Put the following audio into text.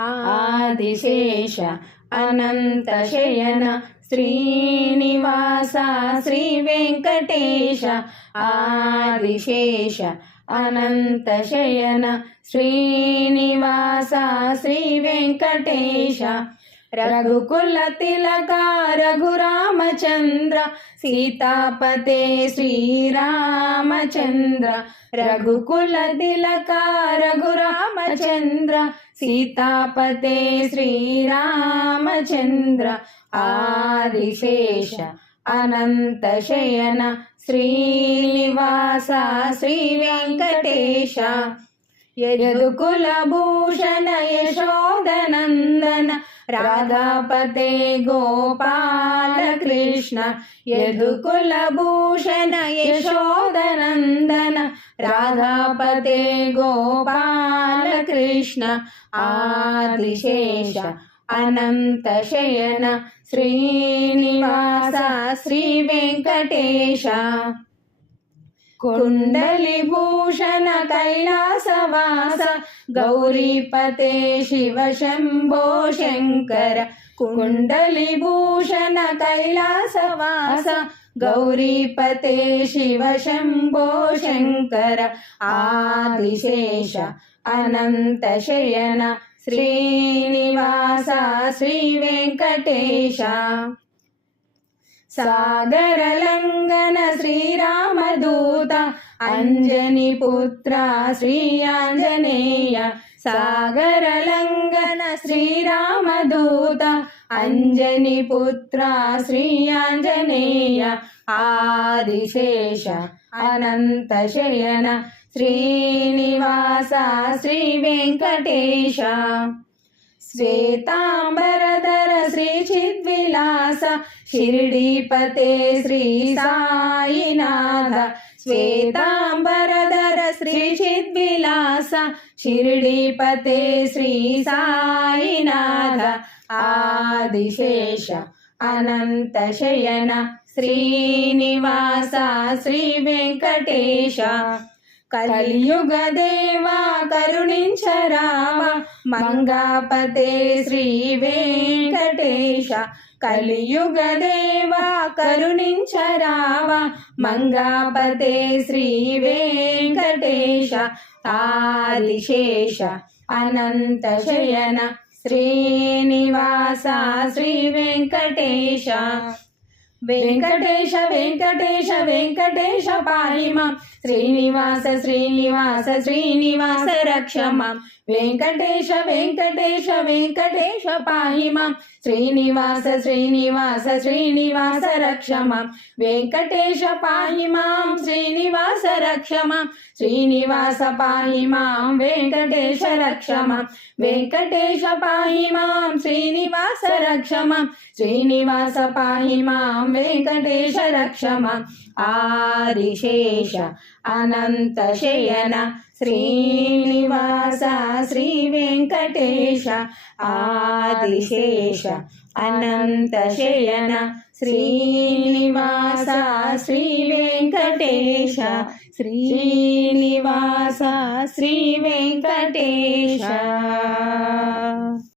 ఆదిశేష అనంత శయన శ్రీనివాస శ్రీ వెంకటేశ ఆదిశేష అనంత శయన శ్రీనివాస శ్రీ వెంకటేశ రఘుకుల తిలక రఘురామచంద్ర సీతాపతే శ్రీరామచంద్ర రఘుకుల తిలక రఘురామచంద్ర సీతాపతే శ్రీరామచంద్ర ఆదిశేష అనంత శయన శ్రీనివాస శ్రీ వెంకటేశ యదుకుల భూషణ యశోదనందన రాధాపతే గోపాల కృష్ణ యదుకుల భూషణ యశోదనందన రాధాపతే గోపాల కృష్ణ ఆదిశేష అనంత శయన శ్రీనివాస శ్రీ వెంకటేశ కుండలిభూషణ కైలాసవాస గౌరీపతే శివ శంభో శంకర కుండలిభూషణ కైలాసవాస గౌరీపతే శివ శంభో శంకర ఆదిశేష అనంత శయన శ్రీనివాస శ్రీ వెంకటేశ సాగర లంఘన శ్రీరామదూత అంజని పుత్ర శ్రీ ఆంజనేయ సాగర లంఘన శ్రీరామదూత అంజని పుత్ర శ్రీ ఆంజనేయ ఆదిశేష అనంత శయన శ్రీనివాస శ్రీ వెంకటేశ శ్వేతాంబరధర శ్రీ చిద్విలాస షిరిడీపతే శ్రీ సాయినాథ శ్వేతాంబరధర శ్రీ చిద్విలాస షిరిడీపతే శ్రీ సాయినాథ ఆదిశేష అనంత శయన శ్రీనివాస శ్రీ వెంకటేశ కలియుగ దేవా కరుణించరావ మంగాపతే శ్రీ వెంకటేశ కలియుగ దేవా కరుణించరావ మంగాపతే శ్రీ వెంకటేశ ఆదిశేష అనంత శయన శ్రీనివాస శ్రీ వెంకటేశ వెంకటేశ వెంకటేశ వెంకటేశ పాహి మాం శ్రీనివాస శ్రీనివాస శ్రీనివాస రక్ష మాం వెంకటేశ వెంకటేశ వెంకటేశ పాహి మాం శ్రీనివాస శ్రీనివాస శ్రీనివాస రక్ష మాం వెంకటేశ పాహి మాం శ్రీనివాస రక్ష మాం శ్రీనివాస పాహి మాం వెంకటేశ రక్ష మాం వెంకటేశ పాహి మాం శ్రీనివాస రక్ష మాం శ్రీనివాస పాహి మాం వెంకటేశ రక్ష మాం ఆదిశేష అనంత శయన శ్రీనివాస శ్రీ వెంకటేశ ఆదిశేష అనంత శయన శ్రీనివాస శ్రీ వెంకటేశ శ్రీనివాస శ్రీ వెంకటేశ